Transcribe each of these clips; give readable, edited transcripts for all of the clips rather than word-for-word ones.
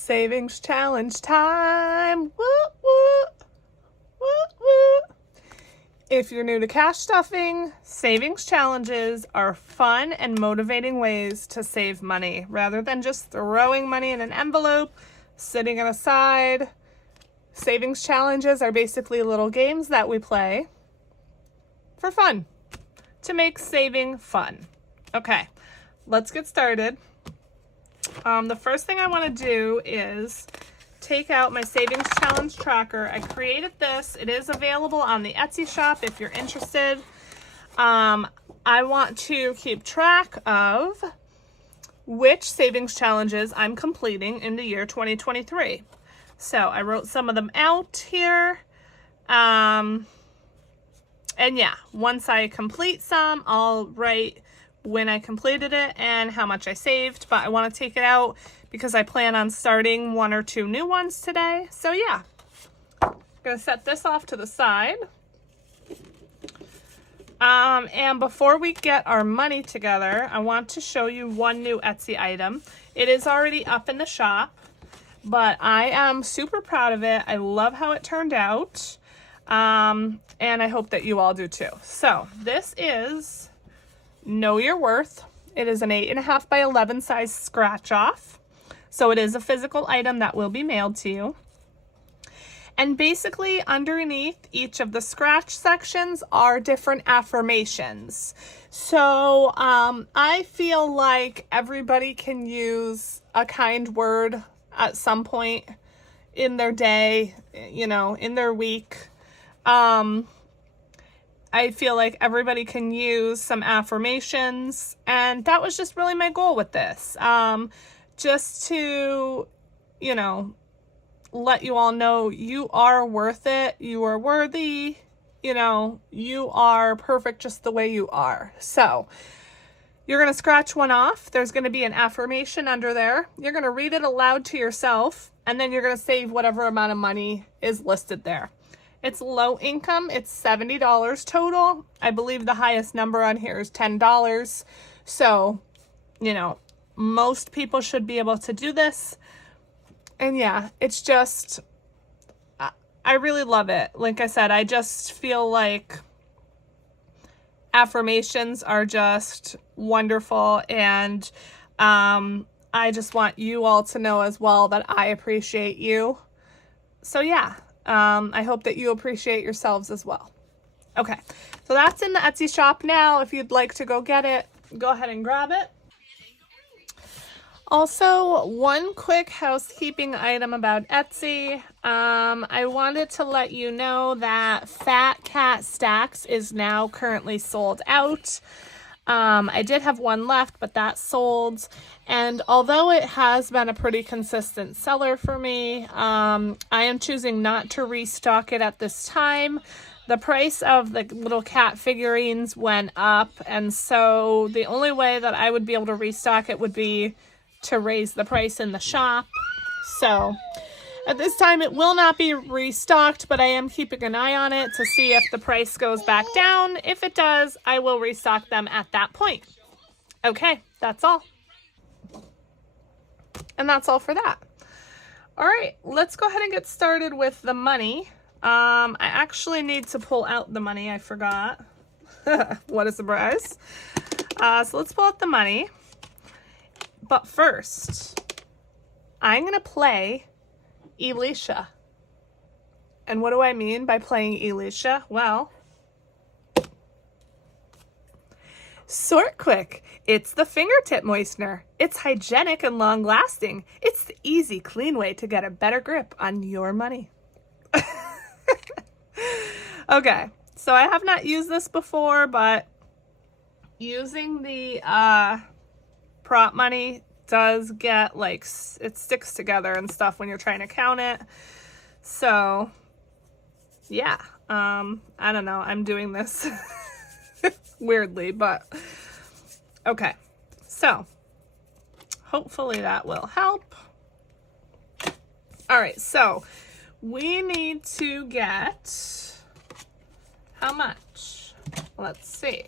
Savings challenge time. Woo, woo, woo, woo. If you're new to cash stuffing, savings challenges are fun and motivating ways to save money rather than just throwing money in an envelope, sitting it aside. Savings challenges are basically little games that we play for fun, to make saving fun. Okay, let's get started. The first thing I want to do is take out my savings challenge tracker. I created this. It is available on the Etsy shop if you're interested. I want to keep track of which savings challenges I'm completing in the year 2023. So I wrote some of them out here. And yeah, once I complete some, I'll write when I completed it and how much I saved. But I want to take it out because I plan on starting 1 or 2 new ones today. So yeah, I'm going to set this off to the side. And before we get our money together, I want to show you one new Etsy item. It is already up in the shop, but I am super proud of it. I love how it turned out. And I hope that you all do too. So this is Know Your Worth. It is an 8.5 by 11 size scratch off. So it is a physical item that will be mailed to you. And basically underneath each of the scratch sections are different affirmations. So I feel like everybody can use a kind word at some point in their day, you know, in their week. I feel like everybody can use some affirmations, and that was just really my goal with this. Just to, you know, let you all know you are worth it, you are worthy, you know, you are perfect just the way you are. So you're going to scratch one off. There's going to be an affirmation under there. You're going to read it aloud to yourself, and then you're going to save whatever amount of money is listed there. It's low income. It's $70 total. I believe the highest number on here is $10. So, you know, most people should be able to do this. And yeah, it's just, I really love it. Like I said, I just feel like affirmations are just wonderful. And I just want you all to know as well that I appreciate you. So yeah. I hope that you appreciate yourselves as well. Okay, so that's in the Etsy shop now. If you'd like to go get it, go ahead and grab it. Also, one quick housekeeping item about Etsy. I wanted to let you know that Fat Cat Stacks is now currently sold out. I did have one left, but that sold. And although it has been a pretty consistent seller for me, I am choosing not to restock it at this time. The price of the little cat figurines went up, and so the only way that I would be able to restock it would be to raise the price in the shop. So at this time, it will not be restocked, but I am keeping an eye on it to see if the price goes back down. If it does, I will restock them at that point. Okay, that's all. And that's all for that. All right, let's go ahead and get started with the money. I actually need to pull out the money. I forgot. What a surprise. So let's pull out the money. But first, I'm going to play Elisha. And what do I mean by playing Elisha? Well, Sort Kwik. It's the fingertip moistener. It's hygienic and long-lasting. It's the easy, clean way to get a better grip on your money. Okay, so I have not used this before, but using the prop money does get, like, it sticks together and stuff when you're trying to count it. So yeah, I don't know, I'm doing this weirdly, but okay, so hopefully that will help. All right, so we need to get how much? Let's see,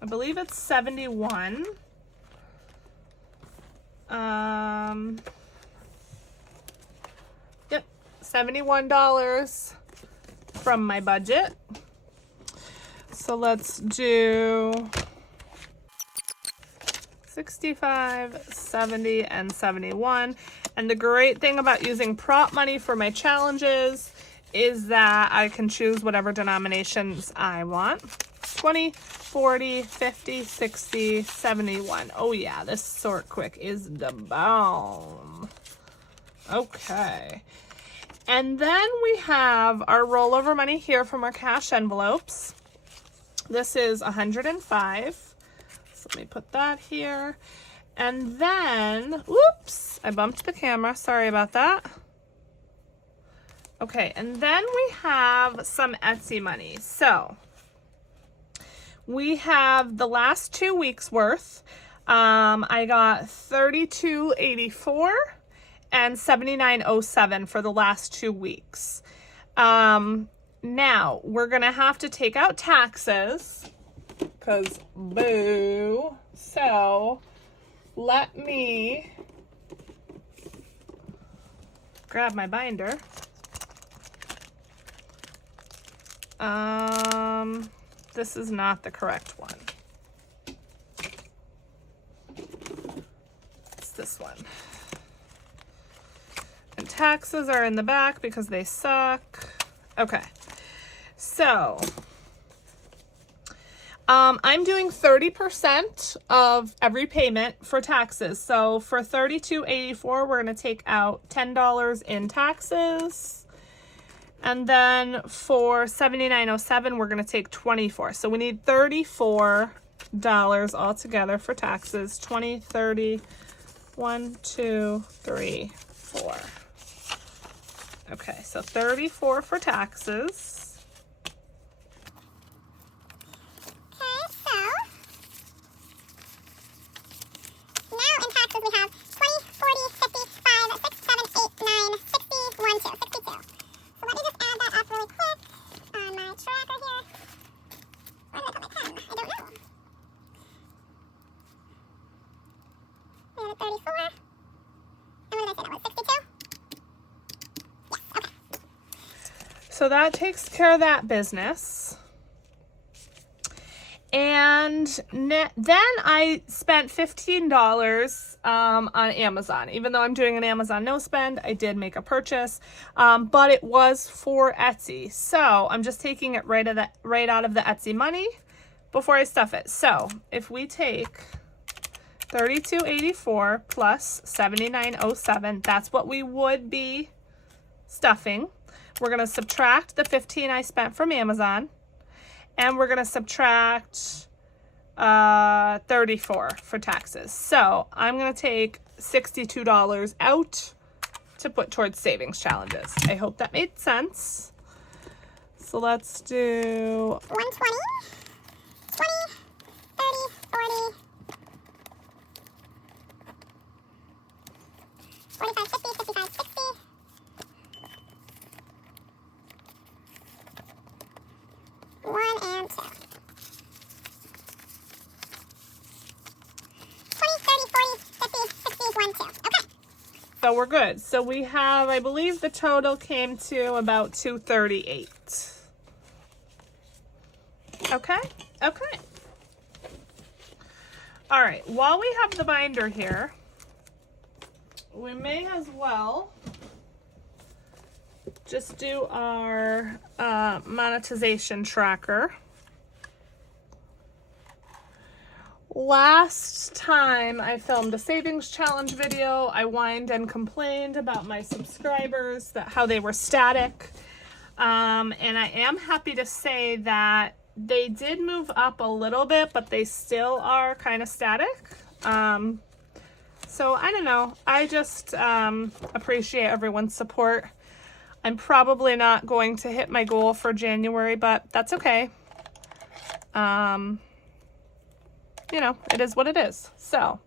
I believe it's 71. $71 from my budget. So let's do 65, 70, and 71. And the great thing about using prop money for my challenges is that I can choose whatever denominations I want. 20, 40, 50, 60, 71. Oh yeah, this sort quick is the bomb. Okay. And then we have our rollover money here from our cash envelopes. This is 105. So let me put that here. And then, whoops, I bumped the camera. Sorry about that. Okay, and then we have some Etsy money. So we have the last 2 weeks worth. I got $32.84 and $79.07 for the last 2 weeks. Now we're gonna have to take out taxes because boo. So let me grab my binder. This is not the correct one. It's this one. And taxes are in the back because they suck. Okay. So, I'm doing 30% of every payment for taxes. So for $32.84, we're going to take out $10 in taxes. And then for $79.07, we're going to take $24. So we need $34 altogether for taxes. 20, 30, 1, 2, 3, 4. Okay, so $34 for taxes. So that takes care of that business. And then I spent $15 on Amazon. Even though I'm doing an Amazon no spend, I did make a purchase, but it was for Etsy. So I'm just taking it right out of the Etsy money before I stuff it. So if we take $32.84 plus $79.07, that's what we would be stuffing. We're going to subtract the $15 I spent from Amazon, and we're going to subtract $34 for taxes. So I'm going to take $62 out to put towards savings challenges. I hope that made sense. So let's do 120, 20, 30, 40, 45, 50, 55, 60. 1 and 2. 20, 30, 40, 50, 60, 1, 2. Okay. So we're good. So we have, I believe the total came to about $238. Okay. Okay. All right. While we have the binder here, we may as well just do our monetization tracker. Last time I filmed a savings challenge video, I whined and complained about my subscribers, that how they were static. And I am happy to say that they did move up a little bit, but they still are kind of static. So I don't know. I just appreciate everyone's support. I'm probably not going to hit my goal for January, but that's okay. You know, it is what it is. So,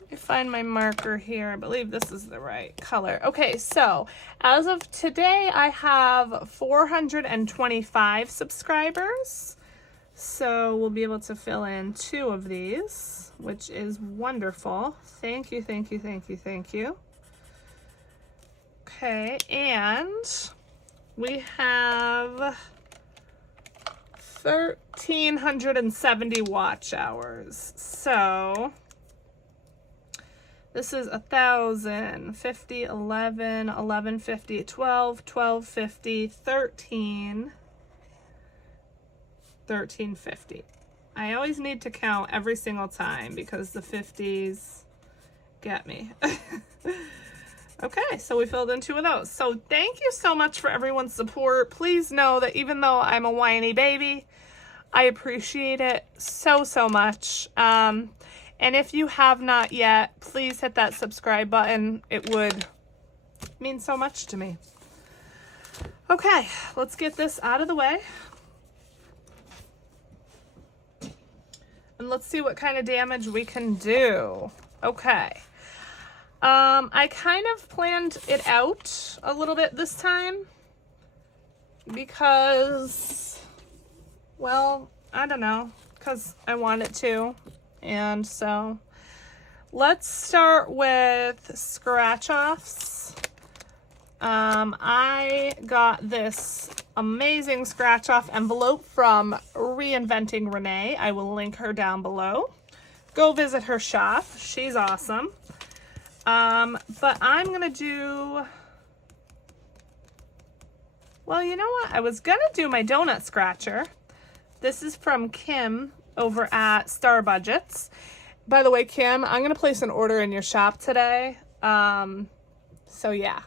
let me find my marker here. I believe this is the right color. Okay, so as of today, I have 425 subscribers. So we'll be able to fill in 2 of these, which is wonderful. Thank you, thank you, thank you, thank you. Okay, and we have 1,370 watch hours. So this is 1,000, 50, 11, 1150, 12, 1250, 13, 1350. I always need to count every single time because the 50s get me. Okay, so we filled in 2 of those. So thank you so much for everyone's support. Please know that even though I'm a whiny baby, I appreciate it so, so much. And if you have not yet, please hit that subscribe button. It would mean so much to me. Okay, let's get this out of the way. And let's see what kind of damage we can do. Okay. I kind of planned it out a little bit this time because, well, I don't know, because I wanted to. And so let's start with Scratchoffs. I got this amazing scratch-off envelope from Reinventing Renee. I will link her down below. Go visit her shop. She's awesome. But I'm going to do, well, you know what? I was going to do my donut scratcher. This is from Kim over at Star Budgets. By the way, Kim, I'm going to place an order in your shop today. So yeah.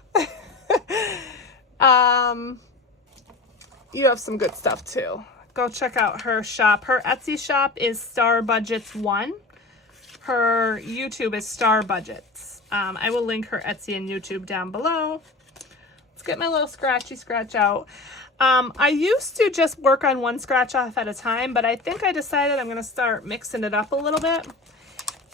You have some good stuff too. Go check out her shop. Her Etsy shop is Star Budgets 1. Her YouTube is Star Budgets. I will link her Etsy and YouTube down below. Let's get my little scratchy scratch out. I used to just work on one scratch off at a time, but I think I decided I'm going to start mixing it up a little bit.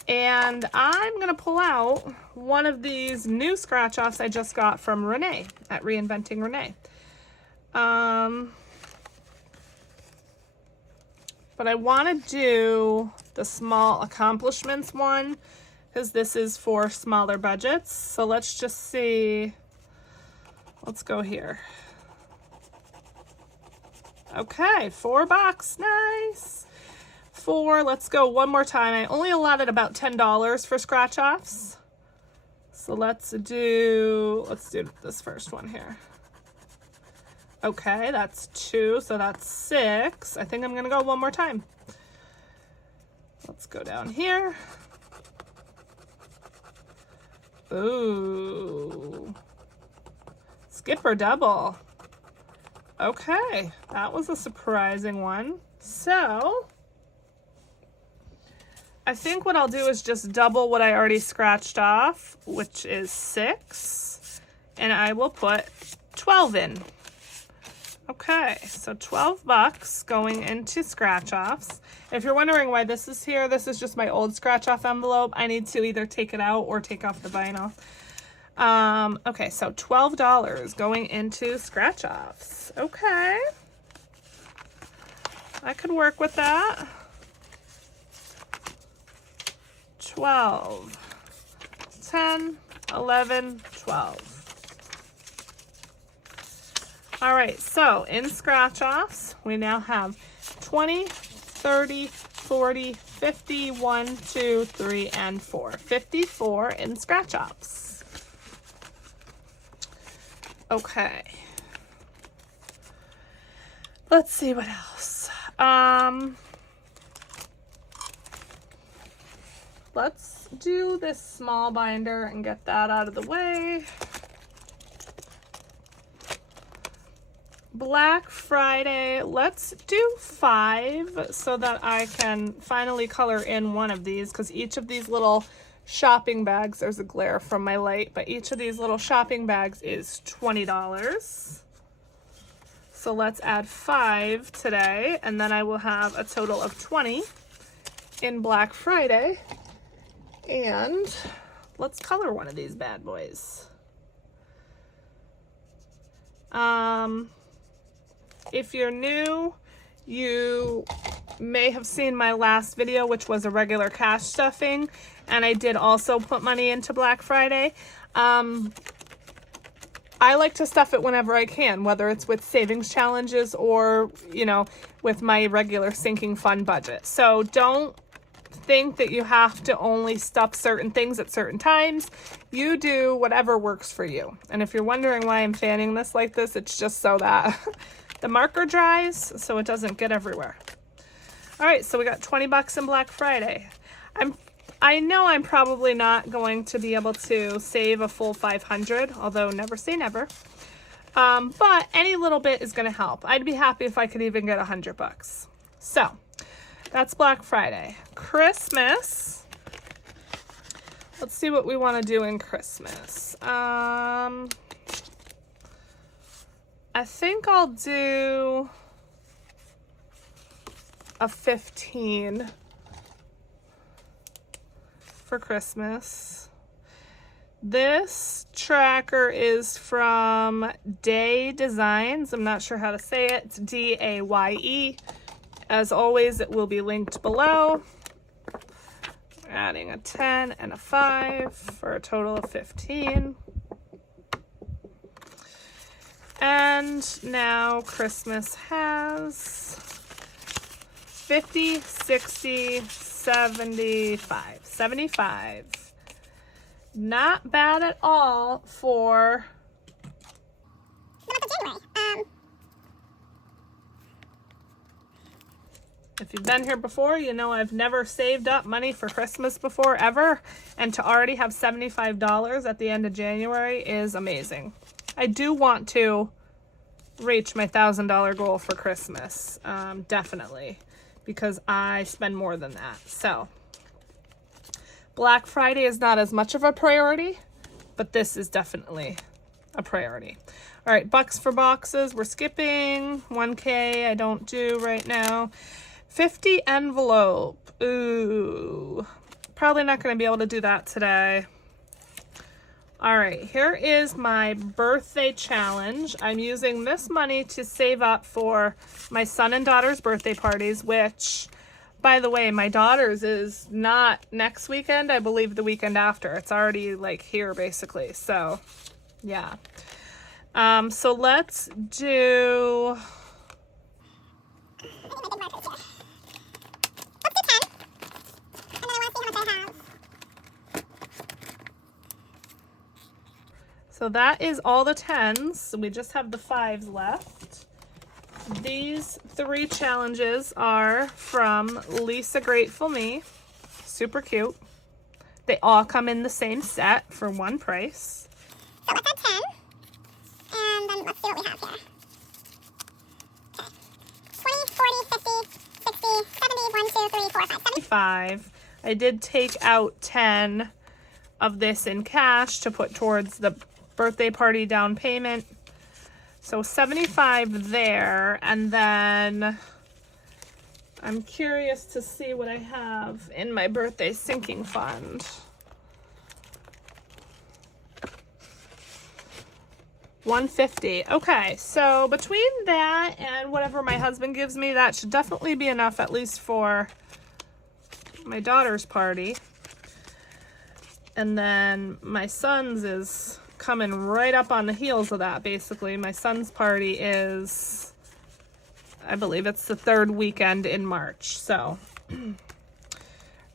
And I'm going to pull out one of these new scratch offs I just got from Renee at Reinventing Renee. But I want to do the small accomplishments one because this is for smaller budgets. So let's just see. Let's go here. Okay, $4, nice. 4, let's go one more time. I only allotted about $10 for scratch offs. So let's do this first one here. Okay, that's 2, so that's 6. I think I'm gonna go one more time. Let's go down here. Ooh. Skip or double. Okay, that was a surprising one. So, I think what I'll do is just double what I already scratched off, which is 6, and I will put 12 in. Okay, so $12 going into scratch offs. If you're wondering why this is here, this is just my old scratch off envelope. I need to either take it out or take off the vinyl. Okay, so $12 going into scratch offs. Okay, I could work with that. 12, 10, 11, 12. All right, so in scratch offs, we now have 20, 30, 40, 50, 1, 2, 3, and 4. 54 in scratch offs. Okay. Let's see what else. Let's do this small binder and get that out of the way. Black Friday, let's do 5 so that I can finally color in one of these, because each of these little shopping bags, there's a glare from my light, but each of these little shopping bags is $20. So let's add 5 today, and then I will have a total of 20 in Black Friday. And let's color one of these bad boys. If you're new, you may have seen my last video, which was a regular cash stuffing, and I did also put money into Black Friday. I like to stuff it whenever I can, whether it's with savings challenges or, you know, with my regular sinking fund budget. So don't think that you have to only stuff certain things at certain times. You do whatever works for you. And if you're wondering why I'm fanning this like this, it's just so that the marker dries so it doesn't get everywhere. All right, so we got 20 bucks in Black Friday. I know I'm probably not going to be able to save a full 500, although never say never. But any little bit is going to help. I'd be happy if I could even get 100 bucks. So that's Black Friday. Christmas. Let's see what we want to do in Christmas. I think I'll do a 15 for Christmas. This tracker is from Day Designs. I'm not sure how to say it. It's D-A-Y-E. As always, it will be linked below. We're adding a 10 and a 5 for a total of 15. And now Christmas has 50, 60, 75. 75. Not bad at all for the month of January. If you've been here before, you know I've never saved up money for Christmas before, ever. And to already have $75 at the end of January is amazing. I do want to reach my $1,000 goal for Christmas, definitely, because I spend more than that. So Black Friday is not as much of a priority, but this is definitely a priority. All right, bucks for boxes. We're skipping 1K. I don't do right now. 50 envelope. Ooh, probably not going to be able to do that today. All right, here is my birthday challenge. I'm using this money to save up for my son and daughter's birthday parties, which, by the way, my daughter's is not next weekend. I believe the weekend after. It's already like here basically. So yeah. So let's do, so that is all the 10s. So we just have the 5s left. These 3 challenges are from Lisa Grateful Me. Super cute. They all come in the same set for one price. So let's add 10. And then let's see what we have here. Okay. 20, 40, 50, 60, 70, 1, 2, 3, 4, 5, 75. I did take out 10 of this in cash to put towards the birthday party down payment. So 75 there, and then I'm curious to see what I have in my birthday sinking fund. $150. Okay, so between that and whatever my husband gives me, that should definitely be enough, at least for my daughter's party. And then my son's is coming right up on the heels of that, basically. My son's party is, I believe it's the 3rd weekend in March. So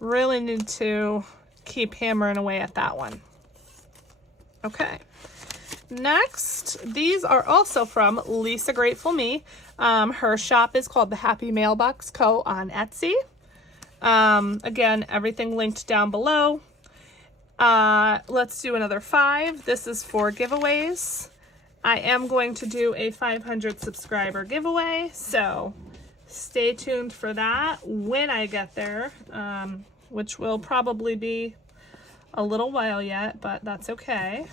really need to keep hammering away at that one. Okay. Next, these are also from Lisa Grateful Me. Her shop is called The Happy Mailbox Co. on Etsy. Again, everything linked down below. Let's do another 5. This is for giveaways. I am going to do a 500 subscriber giveaway, so stay tuned for that when I get there, which will probably be a little while yet, but that's okay.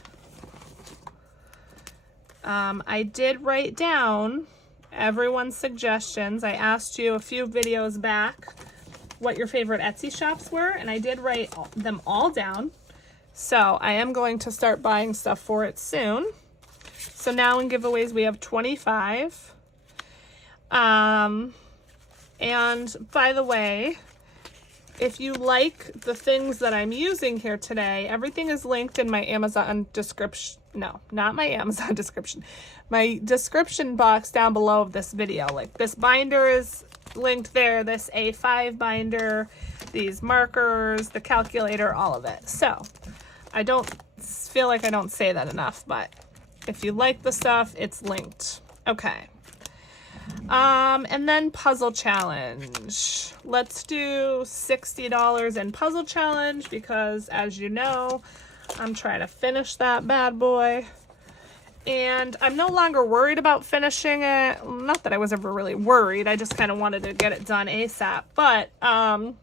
I did write down everyone's suggestions. I asked you a few videos back what your favorite Etsy shops were, and I did write them all down. So I am going to start buying stuff for it soon. So now in giveaways we have 25. And by the way, if you like the things that I'm using here today, everything is linked in my Amazon description. No, not my Amazon description. My description box down below of this video. Like this binder is linked there, this A5 binder, these markers, the calculator, all of it. So I don't feel like I don't say that enough, but if you like the stuff, it's linked. Okay. And then puzzle challenge. Let's do $60 in puzzle challenge because, as you know, I'm trying to finish that bad boy. And I'm no longer worried about finishing it. Not that I was ever really worried. I just kind of wanted to get it done ASAP. But I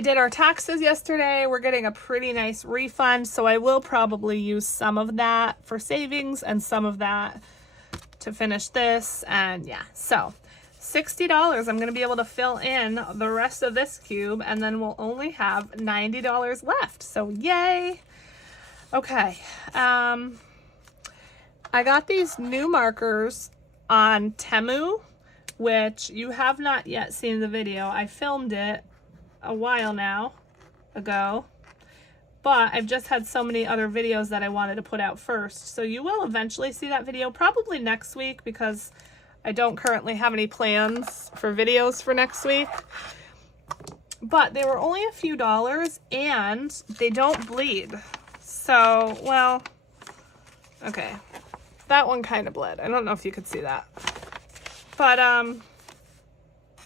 did our taxes yesterday. We're getting a pretty nice refund. So I will probably use some of that for savings and some of that to finish this. And yeah, so $60. I'm going to be able to fill in the rest of this cube. And then we'll only have $90 left. So yay. Okay. I got these new markers on Temu, which you have not yet seen the video. I filmed it a while now ago, but I've just had so many other videos that I wanted to put out first. So you will eventually see that video probably next week because I don't currently have any plans for videos for next week. But they were only a few dollars and they don't bleed. So, well, okay. That one kind of bled. I don't know if you could see that. But all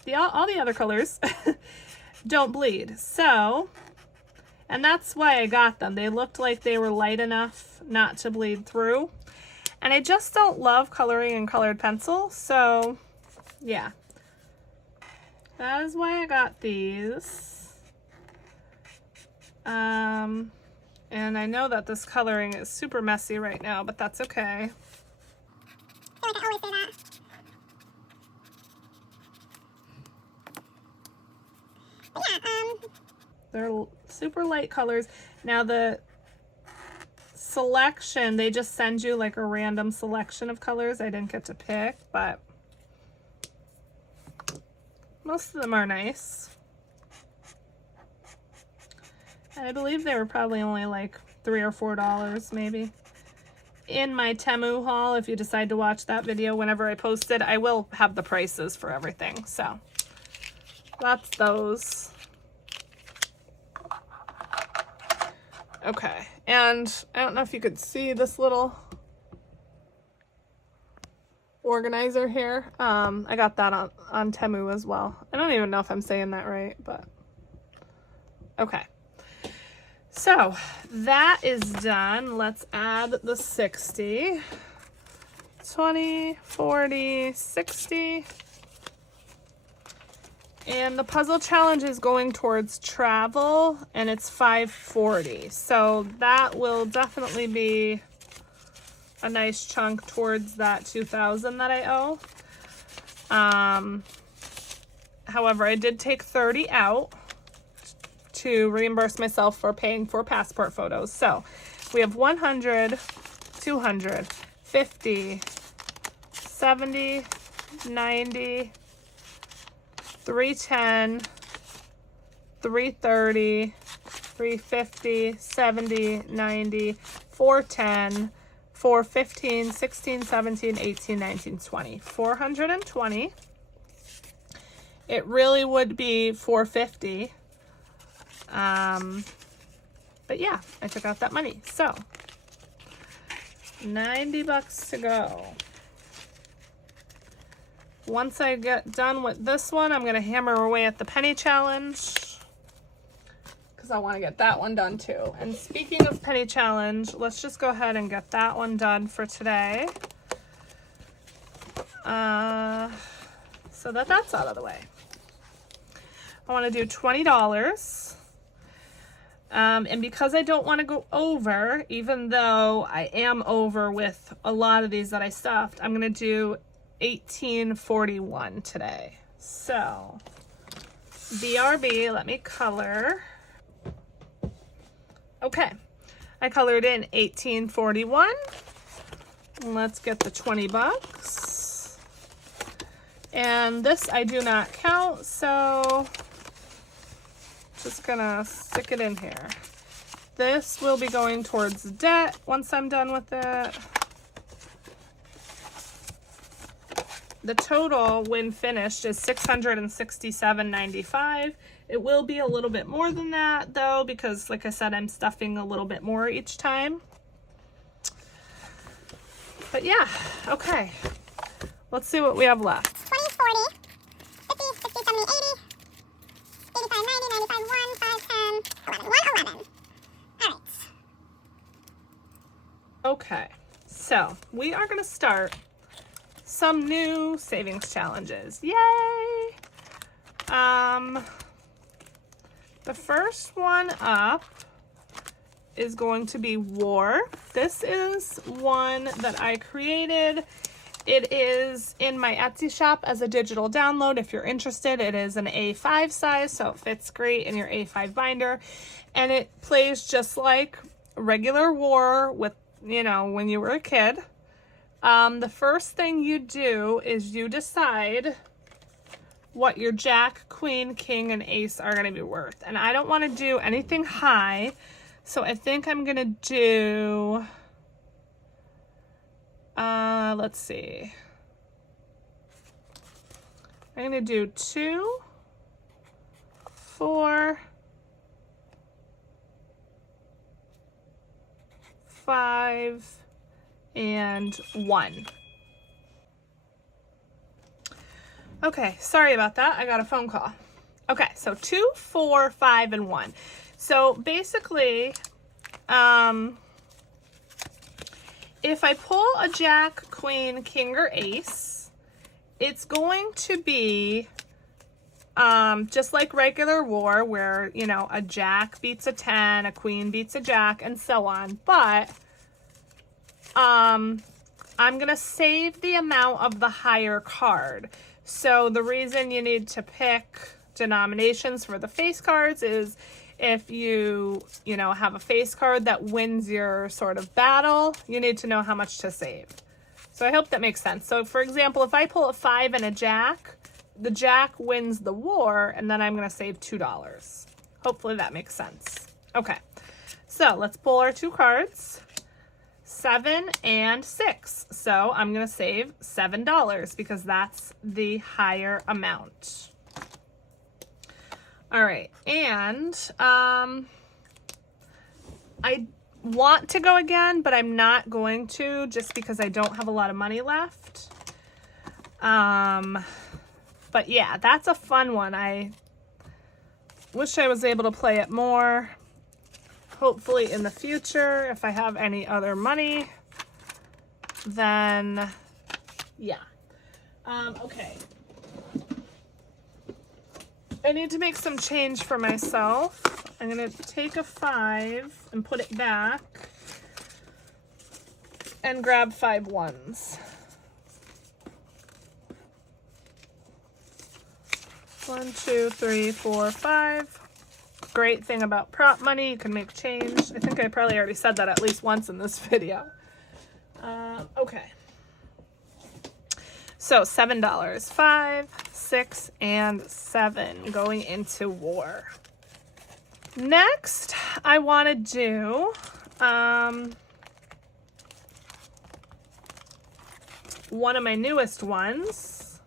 the other colors don't bleed. So, and that's why I got them. They looked like they were light enough not to bleed through. And I just don't love coloring in colored pencil. So, yeah. That is why I got these. And I know that this coloring is super messy right now, but that's okay. I feel like I always say that. But yeah, they're super light colors. Now the selection, they just send you like a random selection of colors. I didn't get to pick, but most of them are nice. And I believe they were probably only like $3 or $4 maybe. In my Temu haul, if you decide to watch that video whenever I post it, I will have the prices for everything. So that's those. Okay, and I don't know if you could see this little organizer here. I got that on Temu as well. I don't even know if I'm saying that right, but okay. So that is done. Let's add the 60, 20, 40, 60. And the puzzle challenge is going towards travel and it's $5.40. So that will definitely be a nice chunk towards that $2,000 that I owe. However, I did take 30 out to reimburse myself for paying for passport photos. So we have 100, 200, 50, 70, 90, 310, 330, 350, 70, 90, 410, 415, 16, 17, 18, 19, 20. 420. It really would be 450. But yeah, I took out that money. So $90 to go. Once I get done with this one, I'm going to hammer away at the penny challenge because I want to get that one done too. And speaking of penny challenge, let's just go ahead and get that one done for today. So that's out of the way. I want to do $20. And because I don't want to go over, even though I am over with a lot of these that I stuffed, I'm going to do $18.41 today. So BRB, let me color. Okay, I colored in $18.41. Let's get the $20. And this I do not count, so Just gonna stick it in here. This will be going towards debt once I'm done with it. The total when finished is $667.95. It will be a little bit more than that though, because like I said, I'm stuffing a little bit more each time. But yeah, okay. Let's see what we have left. 20, 40, 50, 60, 70, 80, 85, 90, 95, 1, 5, 10, 11, 111. All right. Okay, so we are gonna start some new savings challenges. Yay! The first one up is going to be War. This is one that I created. It is in my Etsy shop as a digital download. If you're interested, it is an A5 size, so it fits great in your A5 binder. And it plays just like regular War with, you know, when you were a kid. The first thing you do is you decide what your Jack, Queen, King, and Ace are going to be worth. And I don't want to do anything high, so I think I'm going to do, let's see. I'm going to do 2, 4, 5, and 1. Okay, sorry about that. I got a phone call. Okay, so 2, 4, 5, and 1. So basically, if I pull a Jack, Queen, King, or Ace, it's going to be just like regular War where, you know, a Jack beats a 10, a Queen beats a Jack, and so on. But I'm going to save the amount of the higher card. So the reason you need to pick denominations for the face cards is if you know, have a face card that wins your sort of battle, you need to know how much to save. So I hope that makes sense. So for example, if I pull a 5 and a Jack, the Jack wins the War, and then I'm going to save $2. Hopefully that makes sense. Okay, so let's pull our 2 cards. 7 and 6. So I'm going to save $7 because that's the higher amount. All right, and I want to go again, but I'm not going to just because I don't have a lot of money left. But yeah, that's a fun one. I wish I was able to play it more. Hopefully in the future, if I have any other money, then yeah. Okay. I need to make some change for myself. I'm gonna take a 5 and put it back and grab 5 ones. 1, 2, 3, 4, 5. Great thing about prop money, you can make change. I think I probably already said that at least once in this video. Okay. So $7, 5, 6, and 7 going into War. Next, I want to do one of my newest ones,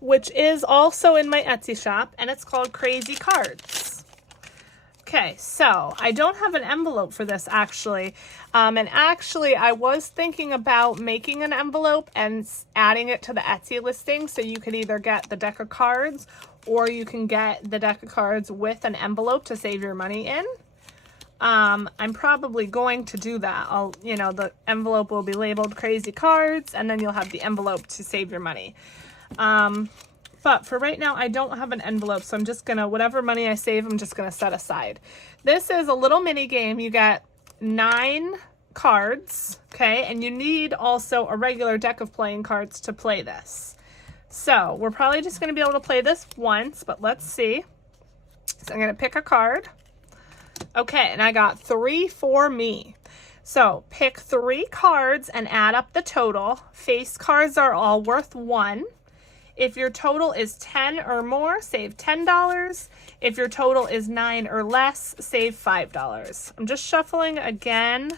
which is also in my Etsy shop, and it's called Crazy Cards. Okay, so I don't have an envelope for this actually. And actually I was thinking about making an envelope and adding it to the Etsy listing. So you could either get the deck of cards or you can get the deck of cards with an envelope to save your money in. I'm probably going to do that. The envelope will be labeled Crazy Cards and then you'll have the envelope to save your money. But for right now, I don't have an envelope, so I'm just gonna, whatever money I save, I'm just gonna set aside. This is a little mini game. You get 9 cards, okay? And you need also a regular deck of playing cards to play this. So we're probably just gonna be able to play this once, but let's see. So I'm gonna pick a card. Okay, and I got 3 for me. So pick 3 cards and add up the total. Face cards are all worth 1. If your total is 10 or more, save $10. If your total is 9 or less, save $5. I'm just shuffling again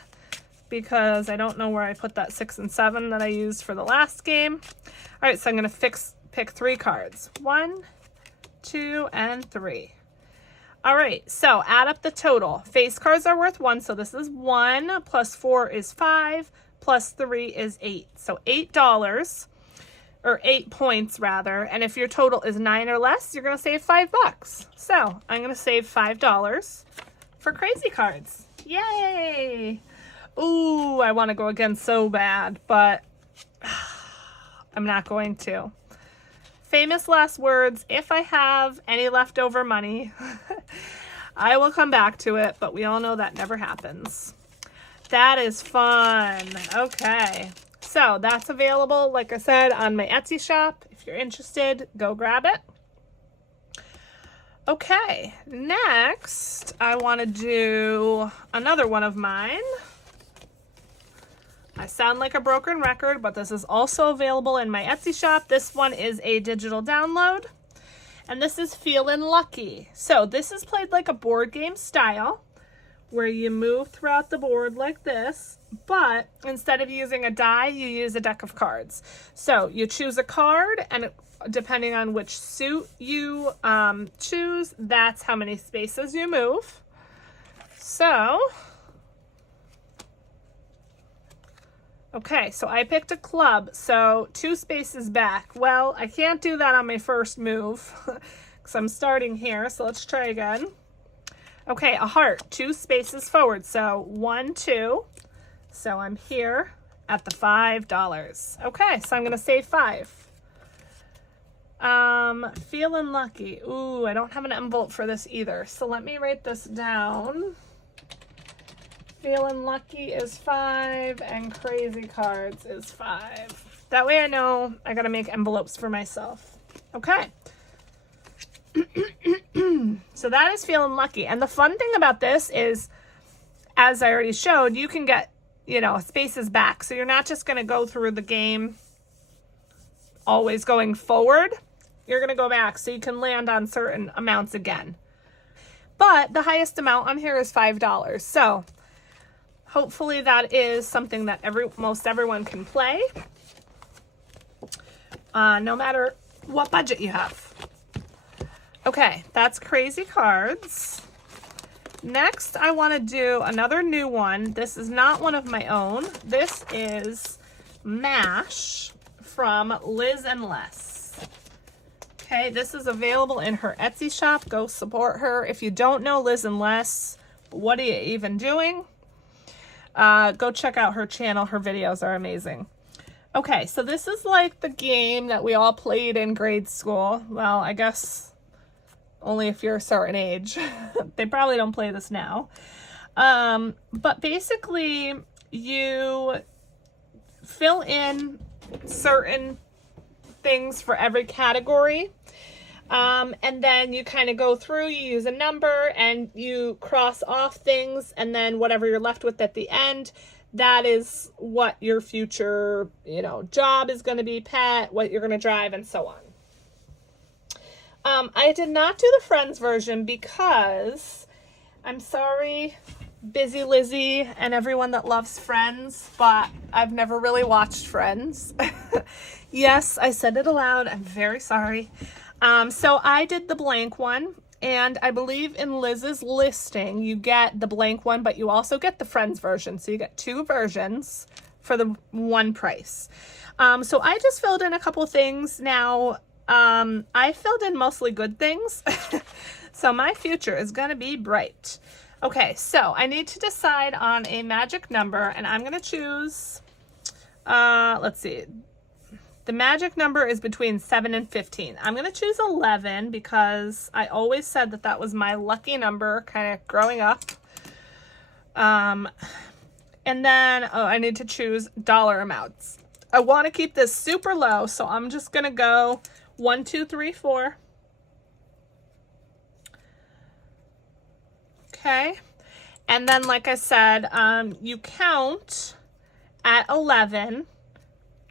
because I don't know where I put that 6 and 7 that I used for the last game. All right, so I'm going to pick 3 cards. 1, 2, and 3. All right, so add up the total. Face cards are worth 1, so this is 1 plus 4 is 5 plus 3 is 8. So $8, or 8 points rather. And if your total is 9 or less, you're going to save $5. So I'm going to save $5 for crazy cards. Yay! Ooh, I want to go again so bad, but I'm not going to. Famous last words. If I have any leftover money, I will come back to it, but we all know that never happens. That is fun. Okay. So that's available, like I said, on my Etsy shop. If you're interested, go grab it. Okay. Next, I want to do another one of mine. I sound like a broken record, but this is also available in my Etsy shop. This one is a digital download, and this is Feelin' Lucky. So this is played like a board game style, where you move throughout the board like this, but instead of using a die, you use a deck of cards. So you choose a card, and depending on which suit you choose, that's how many spaces you move. So... okay, so I picked a club, so 2 spaces back. Well, I can't do that on my first move because I'm starting here, so let's try again. Okay, a heart, 2 spaces forward, so 1, 2. So I'm here at the $5. Okay, so I'm going to save 5. Feeling lucky. Ooh, I don't have an envelope for this either, so let me write this down. Feeling lucky is 5 and crazy cards is 5. That way I know I gotta make envelopes for myself. Okay. So that is feeling lucky. And the fun thing about this is, as I already showed, you can get, spaces back. So you're not just gonna go through the game always going forward. You're gonna go back so you can land on certain amounts again. But the highest amount on here is $5. So hopefully that is something that most everyone can play, no matter what budget you have. Okay, that's crazy cards. Next, I want to do another new one. This is not one of my own. This is MASH from Liz and Les. Okay, this is available in her Etsy shop. Go support her. If you don't know Liz and Les, what are you even doing? Go check out her channel. Her videos are amazing. Okay, so this is like the game that we all played in grade school. Well, I guess only if you're a certain age. They probably don't play this now. But basically, you fill in certain things for every category. And then you kind of go through, you use a number and you cross off things, and then whatever you're left with at the end, that is what your future, job is going to be, pet, what you're going to drive, and so on. I did not do the Friends version because, I'm sorry, Busy Lizzie and everyone that loves Friends, but I've never really watched Friends. Yes, I said it aloud. I'm very sorry. So I did the blank one, and I believe in Liz's listing, you get the blank one, but you also get the Friends version. So you get 2 versions for the one price. So I just filled in a couple things. Now, I filled in mostly good things. So my future is going to be bright. Okay, so I need to decide on a magic number, and I'm going to choose, let's see. The magic number is between 7 and 15. I'm going to choose 11 because I always said that was my lucky number kind of growing up. And then I need to choose dollar amounts. I want to keep this super low, so I'm just going to go 1, 2, 3, 4. Okay. And then, like I said, you count at 11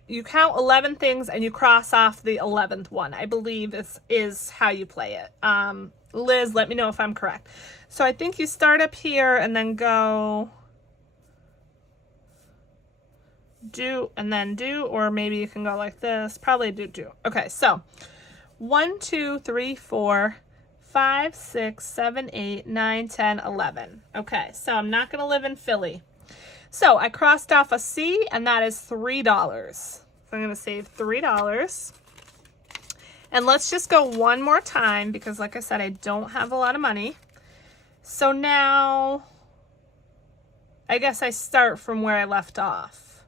you count 11 things and you cross off the 11th one. I believe this is how you play it. Liz, let me know if I'm correct. So I think you start up here and then go do and then do, or maybe you can go like this. Probably do. Okay, so 1, 2, 3, 4, 5, 6, 7, 8, 9, 10, 11. Okay, so I'm not going to live in Philly. So I crossed off a C, and that is $3. So I'm going to save $3. And let's just go one more time because, like I said, I don't have a lot of money. So now I guess I start from where I left off.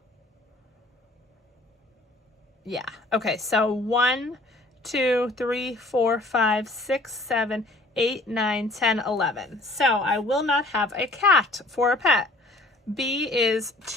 Yeah. Okay, so 1, 2, 3, 4, 5, 6, 7, 8, 9, 10, 11. So I will not have a cat for a pet. B is 2.